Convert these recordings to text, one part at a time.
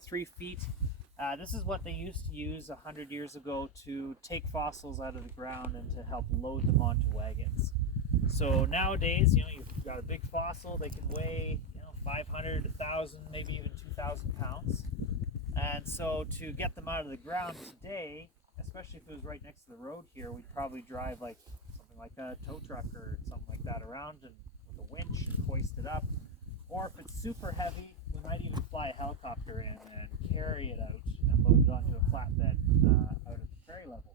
about 3 feet. This is what they used to use 100 years ago to take fossils out of the ground and to help load them onto wagons. So nowadays, you've got a big fossil, they can weigh 500, 1,000, maybe even 2,000 pounds. And so to get them out of the ground today, especially if it was right next to the road here, we'd probably drive like something like a tow truck or something like that around and with a winch and hoist it up. Or if it's super heavy, we might even fly a helicopter in and carry it out and load it onto a flatbed out at the ferry level.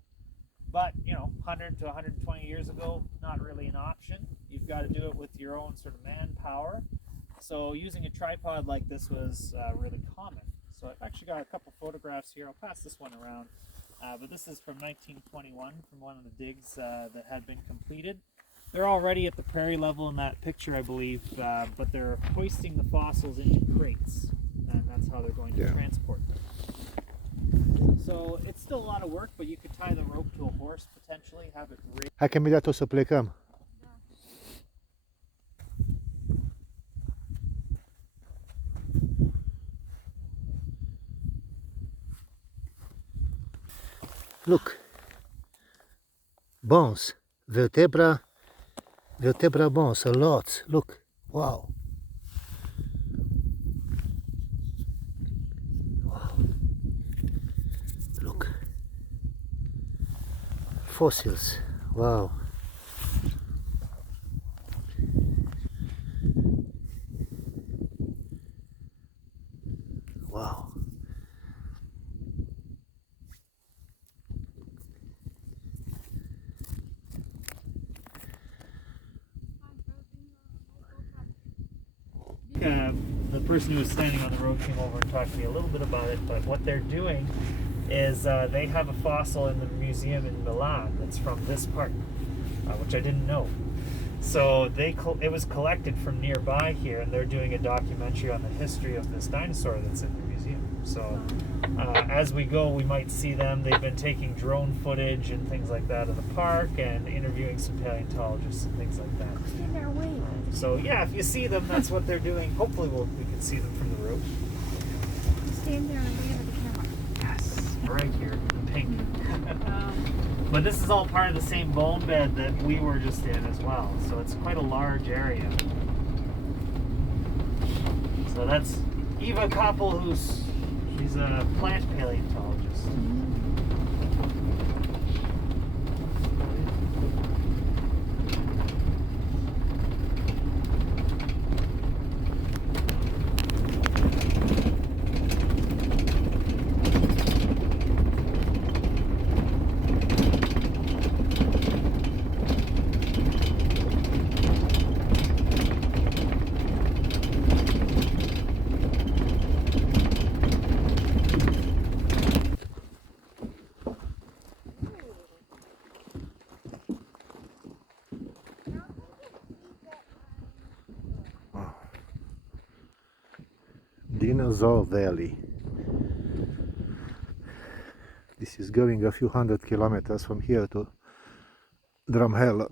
But 100 to 120 years ago, not really an option. You've got to do it with your own sort of manpower. So using a tripod like this was really common. So I've actually got a couple photographs here. I'll pass this one around. But this is from 1921 from one of the digs that had been completed. They're already at the prairie level in that picture, I believe, but they're hoisting the fossils into crates, and that's how they're going to transport them. So it's still a lot of work, but you could tie the rope to a horse potentially, have it rigged. Hai că imediat o să plecăm. Look, bones, vertebra bones, a lot. Look, wow. Look, fossils, wow. Wow. The person who was standing on the road came over and talked to me a little bit about it, but what they're doing is they have a fossil in the museum in Milan that's from this part, which I didn't know. So it was collected from nearby here, and they're doing a documentary on the history of this dinosaur that's in the museum. So as we go, we might see them. They've been taking drone footage and things like that of the park and interviewing some paleontologists and things like that. In their way. So yeah, if you see them, that's what they're doing. Hopefully we can see them from the road. Stand there and wave at the camera. Yes, right here, in pink. But this is all part of the same bone bed that we were just in as well. So it's quite a large area. So that's Eva Koppel, she's a plant paleontologist. Dinosaur Valley. This is going a few hundred kilometers from here to Drumheller.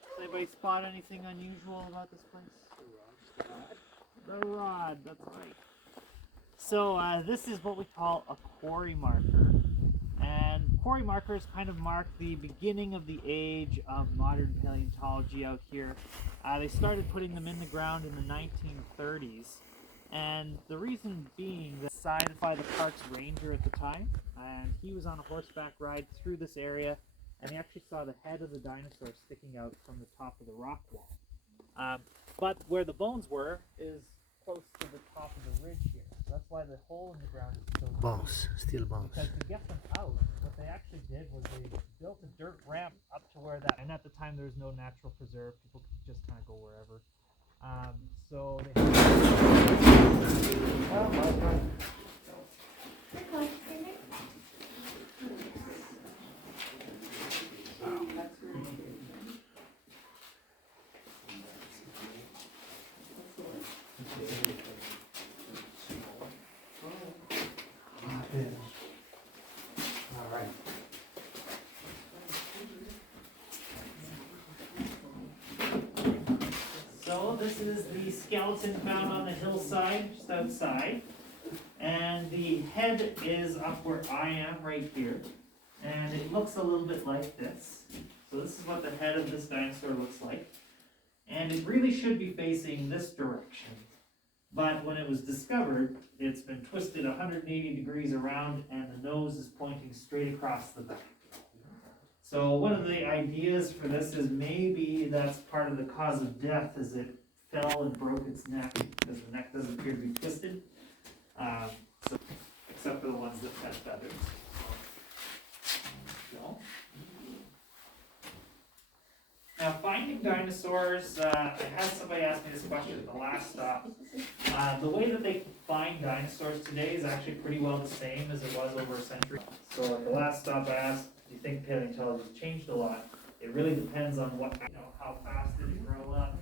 Does anybody spot anything unusual about this place? The rod, that's right. So this is what we call a quarry marker. And quarry markers kind of mark the beginning of the age of modern paleontology out here. They started putting them in the ground in the 1930s. And the reason being that decided by the park's ranger at the time, and he was on a horseback ride through this area, and he actually saw the head of the dinosaur sticking out from the top of the rock wall. But where the bones were is close to the top of the ridge here. That's why the hole in the ground is so deep. Bones, still bones. Because to get them out, what they actually did was they built a dirt ramp up to where that, and at the time there was no natural preserve, people could just kind of go wherever. So they oh my God. All right. this is the skeleton found on the hillside, just outside. And the head is up where I am, right here. And it looks a little bit like this. So this is what the head of this dinosaur looks like. And it really should be facing this direction. But when it was discovered, it's been twisted 180 degrees around and the nose is pointing straight across the back. So one of the ideas for this is maybe that's part of the cause of death, is it fell and broke its neck, because the neck doesn't appear to be twisted, so, except for the ones that had feathers. So. Now, finding dinosaurs, I had somebody ask me this question at the last stop. The way that they find dinosaurs today is actually pretty well the same as it was over a century. So at the last stop I asked, do you think paleontology has changed a lot? It really depends on what, how fast did it grow up,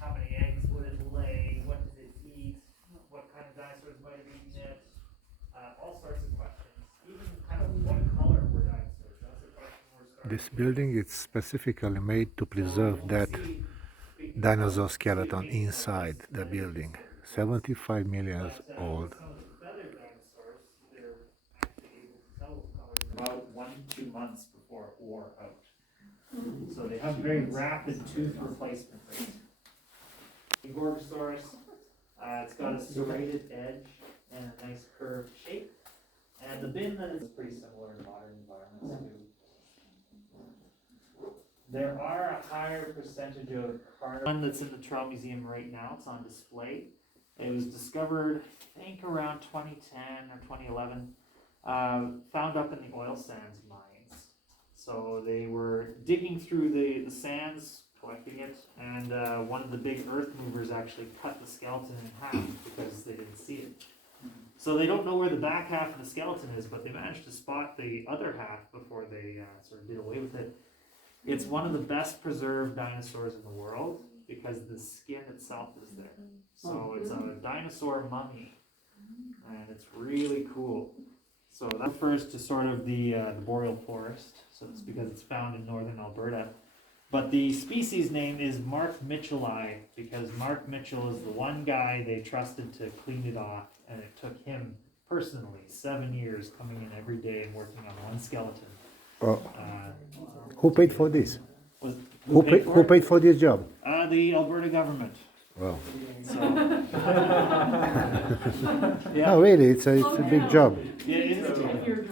how many eggs would it lay, what did it eat, what kind of dinosaurs might have eaten it, all sorts of questions. Even kind of what color were dinosaurs? That's a question we're starting. This building is specifically made to preserve that dinosaur skeleton inside the building. 75 million years old. Some of the feathered dinosaurs, they're actually able to tell the colors about 1 to 2 months before it wore out. So they have very rapid tooth replacement rate. The Gorgosaurus, it's got a serrated edge and a nice curved shape. And the bin that is pretty similar in modern environments too. There are a higher percentage of carnivores. One that's in the Trail Museum right now, it's on display. It was discovered, I think, around 2010 or 2011, found up in the oil sands mines. So they were digging through the sands, collecting it, and one of the big earth movers actually cut the skeleton in half because they didn't see it. So they don't know where the back half of the skeleton is, but they managed to spot the other half before they sort of did away with it. It's one of the best preserved dinosaurs in the world because the skin itself is there. So it's a dinosaur mummy, and it's really cool. So that refers to sort of the boreal forest. So it's because it's found in northern Alberta. But the species name is Mark Mitchellii because Mark Mitchell is the one guy they trusted to clean it off, and it took him personally 7 years coming in every day and working on one skeleton. Who paid for this? Who paid for this job? The Alberta government. Wow. So, No, really, it's a big job. yeah, it is.